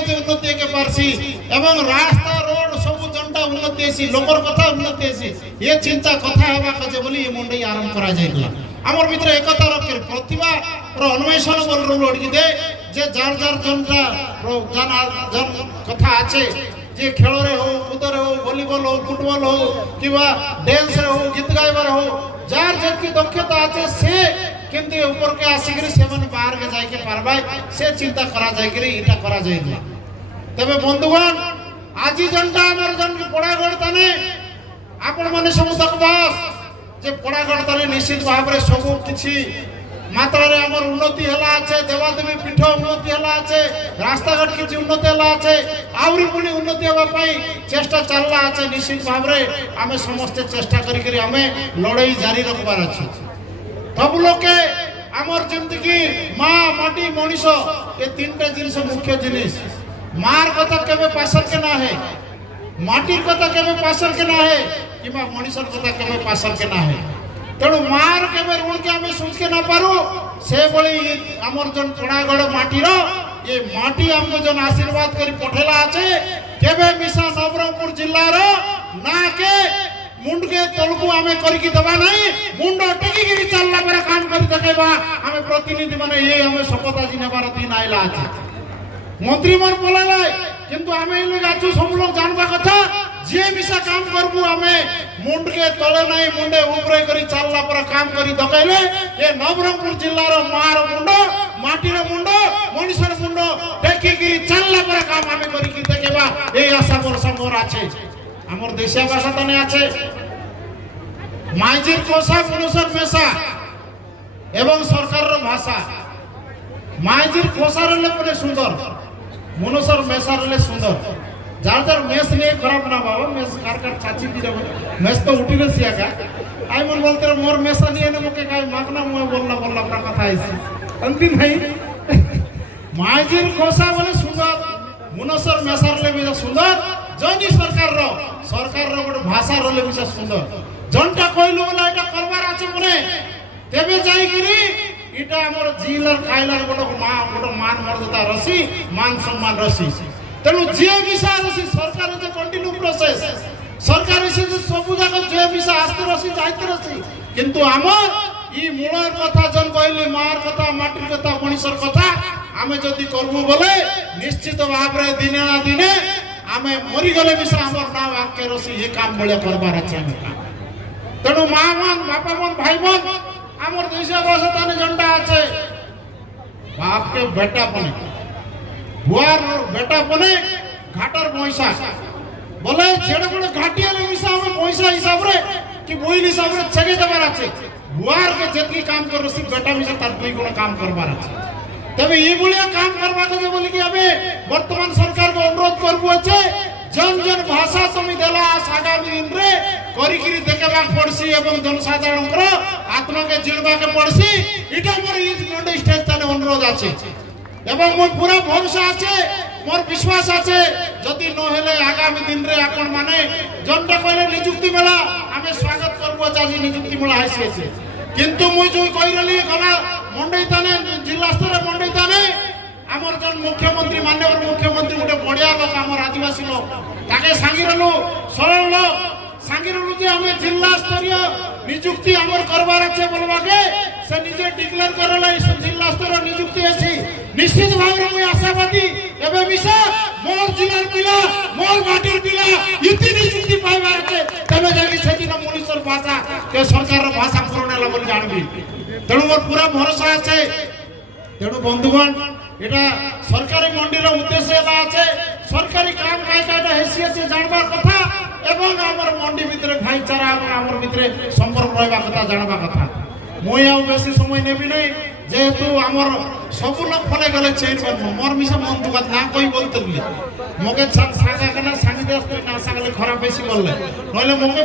গতি উন্নতি একে পারছি এবং রাস্তা রোড সবু জনটা উন্নতি হয়েছি লোকর কথা উন্নতি হয়েছি এ চিন্তা কথা হওয়া কাজে বলি এ মন্ডই আরম্ভ করা যাইলা আমার ভিতরে একতা রক্ষের প্রতিভা অন্বেষণ বল রোল অড়কি দে যে যার যার জনটা জন কথা আছে যে খেলরে হোক কুদরে হোক ভলিবল হোক ফুটবল হোক কিংবা ড্যান্সরে হোক গীত গাইবার হোক যার যেতকি দক্ষতা আছে সে কিন্তু উপরকে আসিকি সেমানে বাহারকে যাইকে পারবাই সে চিন্তা করা যাইকি এটা করা যাই না তবে বন্ধুগণ আজি জনটা আমার জনকে পড়াগড় তানে আপন মানে ସବୁ দেখবাস যে পড়াগড় তানে নিশ্চিত ভাবে সবু কিছু মাত্রারে আমার উন্নতি হেলা আছে দেবাদেবী পীঠ উন্নতি হেলা আছে রাস্তাঘাট কিছু উন্নতি হেলা আছে আউরি পুনি উন্নতি হওয়া পাই চেষ্টা চাললা আছে নিশ্চিত ভাবে আমি সমস্ত চেষ্টা করি করি আমি লড়াই জারি রাখবার আছে সব লোকে আমার যেমতিকি মা মাটি মনিষ এ তিনটা জিনিস মুখ্য জিনিস মার কথা কেবে পাশরকে না হে মাটির কথা কেবে পাশরকে না হে কিংবা মনিষর কথা কেবে পাশরকে না হে তেণু মার কেবে ঋণকে আমি সুঝকে না পারু সেভাবে আমার জন পড়াগড় মাটির এ মাটি আমাকে জন আশীর্বাদ করে পঠেলা আছে কেবে মিশা নবরঙ্গপুর জিল্লার নাকে মুন্ডকে তলকু আমি করিকি দেবা নাই মুন্ড টেকিকি চাললা পরে কাম করে দেখাইবা আমি প্রতিনিধি মানে এই আমি শপথ আজি নেবার দিন আইলা আছে মন্ত্রী মান বলালাই কিন্তু আমি এই লোক আছু সব লোক জানবা কথা যে মিশা কাম করবু আমি মুন্ডকে তলে নাই মুন্ডে উপরে করি চাললা পরে কাম করি দেখাইলে এ নবরঙ্গপুর জিল্লার মার মুন্ড মাটির মুন্ড মনিষর মুন্ড টেকিকি চাললা পরে কাম আমি করিকি দেখাইবা এই আশা ভরসা মোর আছে আমার দেশীয় ভাষা তানে আছে মাইজির কোষা মনুষর মেশা এবং সরকারের ভাষা মাইজির কোষা রলে পরে সুন্দর মনুষর মেশা রলে সুন্দর যার যার মেস নিয়ে খারাপ না বাবা মেস কার কার চাচি দিয়ে মেস তো উঠি গেছি একা আই মন বলতে মোর মেশা নিয়ে নে মুখে কাই মাগনা মুয়ে বললা আপনার কথা আইছি অন্তিম ভাই মাইজির কোষা বলে সুন্দর মনুষর মেশা রলে বেশ সুন্দর যদি সরকার গোটে ভাষা রলে বিশেষ সুন্দর জনটা কইলু বলে এটা করবার আছে মনে তেবে যাইকিরি এটা আমার জিলার খাইলার গোটে মান মর্যাদা রসি মান সম্মান রসি তেণু যে বিষয় রসি সরকার যে কন্টিনিউ প্রসেস সরকার এসে যে সবু জায়গা যে বিষয় আসতে রসি যাইতে রসি কিন্তু আমার ই মূলর কথা জন কইলি মার কথা মাটির কথা মনিষর কথা আমি যদি করবো বলে নিশ্চিত ভাবে দিনে না দিনে আমি মরিগলে বিষা আমার নাম আঁকে রসি এ কাম বলে করবার আছে আমি কাম তেণু মা মান বাপা মান ভাই বোন আমার দেশীয় ভাষা তানে জনটা আছে বাপকে বেটা বনে বুয়ার বেটা বনে ঘাটার পয়সা বলে ছেড়ে বলে ঘাটিয়ালে মিশা আমি পয়সা হিসাবে কি বইল হিসাবে ছেড়ে দেবার আছে বুয়ারকে যেতকি কাম করে রসি বেটা মিশা তার দুই গুণ কাম করবার আছে তবে এইগুলিয়া কাম করবা কাজে বলি কি আমি বর্তমান সরকারকে অনুরোধ করবো আছে জন জন ভাষা তুমি দেলা আগামী দিনে করিকি দেখাবা পড়ছি এবং জনসাধারণের আত্মাকে জিণবাকে পড়ছি এটা মোর এই মন্ডল স্টেজ তানে অনুরোধ আছে এবং মোর পুরা ভরসা আছে মোর বিশ্বাস আছে যদি নহলে আগামী দিনে আপন মানে জনটা কইলে নিযুক্তি মেলা আমি স্বাগত করবো আজি নিযুক্তি মেলা হাসিয়েছে কিন্তু মুই যে কইরলি গলা মন্ডই তানে জিলা স্তরে মন্ডই তানে আমার জন মুখ্যমন্ত্রী মাননীয় মুখ্যমন্ত্রী গোটে বড়িয়া লোক আমার আদিবাসী লোক তাকে সাঙ্গিরলু সরল লোক সাঙ্গিরলু যে আমি জিলা স্তরীয় নিযুক্তি আমার করবার আছে বলবাকে সে নিজে ডিক্লেয়ার করলে জিলা স্তর নিযুক্তি আছে নিশ্চিত ভাবে আমি আশাবাদী এবে মিশা মোর জিলার পিলা মোর মাটির পিলা ইতি নিযুক্তি পাইবার আছে তবে জানি সেদিন মনিষর ভাষা কে সরকারের ভাষা পূরণ হলা বলে জানবি তেণু মোর পুরা ভরসা আছে তেণু বন্ধুগণ এটা সরকারি মন্ডির উদ্দেশ্য এলা আছে সরকারি কাম কায়দাটা হেসিয়েছে জানবার কথা এবং আমার মন্ডি ভিতরে ভাইচারা এবং আমার ভিতরে সম্পর্ক রহবা কথা জানবা কথা মই আউ বেশি সময় নেবি নাই যেহেতু আমার সবু লোক ফলে গেলে চেঞ্জ করবো মোর মিশা মন দুঃখ না কই বলতে মোকে সাঙ্গা কেনা সাঙ্গি দেশ না সাঙ্গলে খারাপ বেশি বললে নইলে মোকে